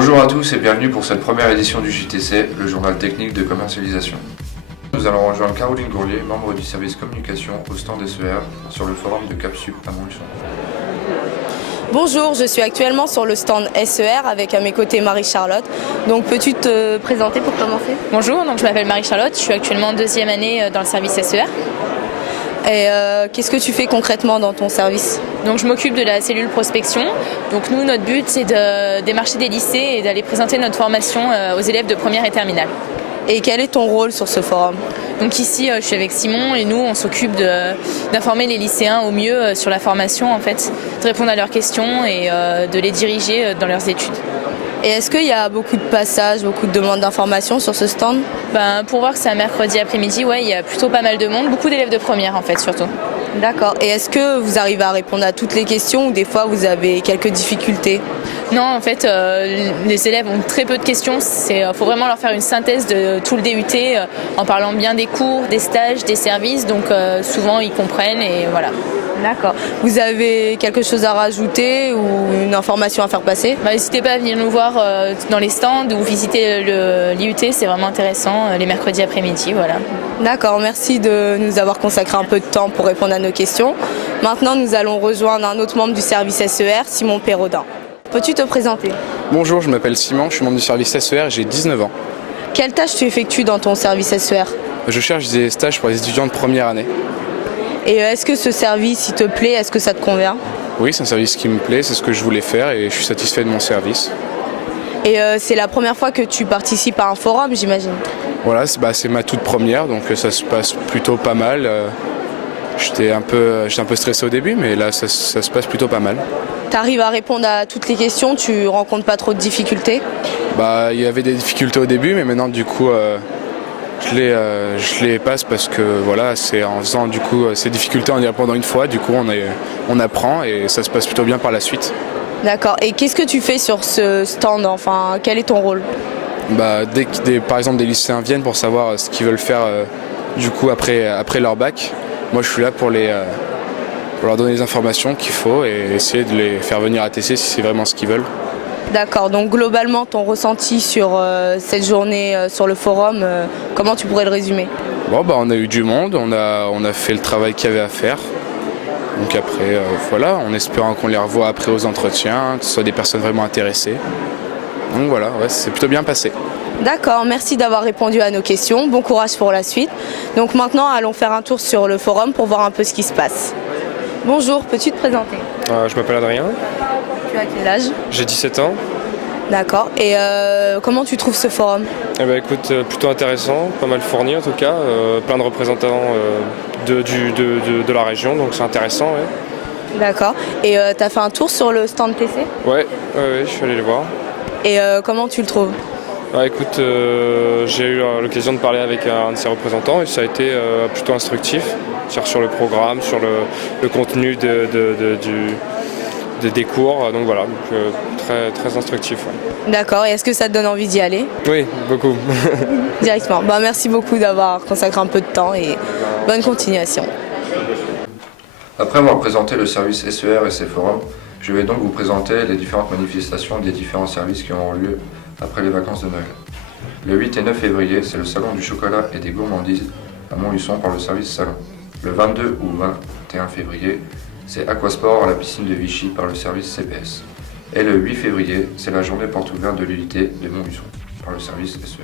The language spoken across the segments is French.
Bonjour à tous et bienvenue pour cette première édition du JTC, le journal technique de commercialisation. Nous allons rejoindre Caroline Gourlier, membre du service communication au stand SER sur le forum de Capsup à Montluçon. Bonjour, je suis actuellement sur le stand SER avec à mes côtés Marie-Charlotte. Donc peux-tu te présenter pour commencer? Bonjour, donc je m'appelle Marie-Charlotte, je suis actuellement en deuxième année dans le service SER. Et qu'est-ce que tu fais concrètement dans ton service? Donc je m'occupe de la cellule prospection. Donc nous, notre but c'est de démarcher des lycées et d'aller présenter notre formation aux élèves de première et terminale. Et quel est ton rôle sur ce forum? Donc ici, je suis avec Simon et nous, on s'occupe d'informer les lycéens au mieux sur la formation, en fait, de répondre à leurs questions et de les diriger dans leurs études. Et est-ce qu'il y a beaucoup de passages, beaucoup de demandes d'informations sur ce stand? Pour voir que c'est un mercredi après-midi, ouais, il y a plutôt pas mal de monde, beaucoup d'élèves de première en fait surtout. D'accord. Et est-ce que vous arrivez à répondre à toutes les questions ou des fois vous avez quelques difficultés? Non, en fait, les élèves ont très peu de questions. Faut vraiment leur faire une synthèse de tout le DUT en parlant bien des cours, des stages, des services. Donc souvent ils comprennent et voilà. D'accord. Vous avez quelque chose à rajouter ou une information à faire passer? N'hésitez pas à venir nous voir dans les stands ou visiter l'IUT, c'est vraiment intéressant, les mercredis après-midi, voilà. D'accord, merci de nous avoir consacré un peu de temps pour répondre à nos questions. Maintenant, nous allons rejoindre un autre membre du service SER, Simon Perraudin. Peux-tu te présenter? Bonjour, je m'appelle Simon, je suis membre du service SER et j'ai 19 ans. Quelles tâches tu effectues dans ton service SER? Je cherche des stages pour les étudiants de première année. Et est-ce que ce service, il te plaît? Est-ce que ça te convient? Oui, c'est un service qui me plaît, c'est ce que je voulais faire et je suis satisfait de mon service. Et c'est la première fois que tu participes à un forum, j'imagine? Voilà, c'est ma toute première, donc ça se passe plutôt pas mal. J'étais un peu stressé au début, mais là, ça se passe plutôt pas mal. Tu arrives à répondre à toutes les questions? Tu rencontres pas trop de difficultés? Il y avait des difficultés au début, mais maintenant, du coup, je les passe parce que voilà, c'est en faisant du coup ces difficultés en y répondant une fois, du coup on apprend et ça se passe plutôt bien par la suite. D'accord. Et qu'est-ce que tu fais sur ce stand? Enfin, quel est ton rôle? Par exemple des lycéens viennent pour savoir ce qu'ils veulent faire du coup après leur bac, moi je suis là pour leur donner les informations qu'il faut et essayer de les faire venir à TC si c'est vraiment ce qu'ils veulent. D'accord, donc globalement ton ressenti sur cette journée sur le forum, comment tu pourrais le résumer? On a eu du monde, on a fait le travail qu'il y avait à faire. Donc après, voilà, en espérant qu'on les revoie après aux entretiens, que ce soit des personnes vraiment intéressées. Donc voilà, ouais, c'est plutôt bien passé. D'accord, merci d'avoir répondu à nos questions, bon courage pour la suite. Donc maintenant, allons faire un tour sur le forum pour voir un peu ce qui se passe. Bonjour, peux-tu te présenter? Je m'appelle Adrien. Tu as quel âge? J'ai 17 ans. D'accord, et comment tu trouves ce forum? Écoute, plutôt intéressant, pas mal fourni en tout cas, plein de représentants de la région, donc c'est intéressant. Ouais. D'accord, et tu as fait un tour sur le stand TC? Ouais, je suis allé le voir. Et comment tu le trouves? Écoute, j'ai eu l'occasion de parler avec un de ses représentants et ça a été plutôt instructif, sur le programme, sur le contenu des cours, donc voilà, très, très instructif. Ouais. D'accord, et est-ce que ça te donne envie d'y aller? Oui, beaucoup. Directement. Merci beaucoup d'avoir consacré un peu de temps et bonne continuation. Après avoir présenté le service SER et ses forums, je vais donc vous présenter les différentes manifestations des différents services qui auront lieu après les vacances de Noël. Le 8 et 9 février, c'est le salon du chocolat et des gourmandises à Montluçon par le service salon. Le 22 ou 21 février, c'est Aquasport à la piscine de Vichy par le service CPS. Et le 8 février, c'est la journée porte ouverte de l'UIT de Montluçon par le service SER.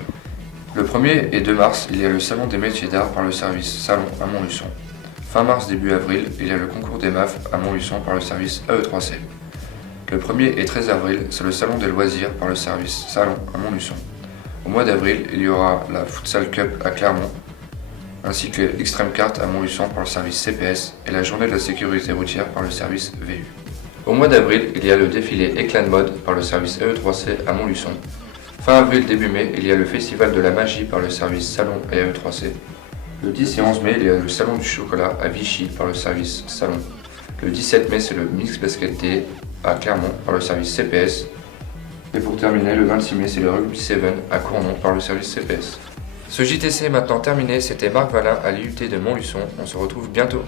Le 1er et 2 mars, il y a le salon des métiers d'art par le service salon à Montluçon. Fin mars, début avril, il y a le concours des MAF à Montluçon par le service AE3C. Le 1er et 13 avril, c'est le salon des loisirs par le service salon à Montluçon. Au mois d'avril, il y aura la Futsal Cup à Clermont, ainsi que l'Extreme Kart à Montluçon par le service CPS et la journée de la sécurité routière par le service VU. Au mois d'avril, il y a le défilé Éclat de mode par le service AE3C à Montluçon. Fin avril, début mai, il y a le festival de la magie par le service salon et AE3C. Le 10 et 11 mai, il y a le salon du chocolat à Vichy par le service salon. Le 17 mai, c'est le Mix Basket Day à Clermont par le service CPS. Et pour terminer, le 26 mai, c'est le Rugby 7 à Cournon par le service CPS. Ce JTC est maintenant terminé, c'était Marc Valin à l'IUT de Montluçon. On se retrouve bientôt.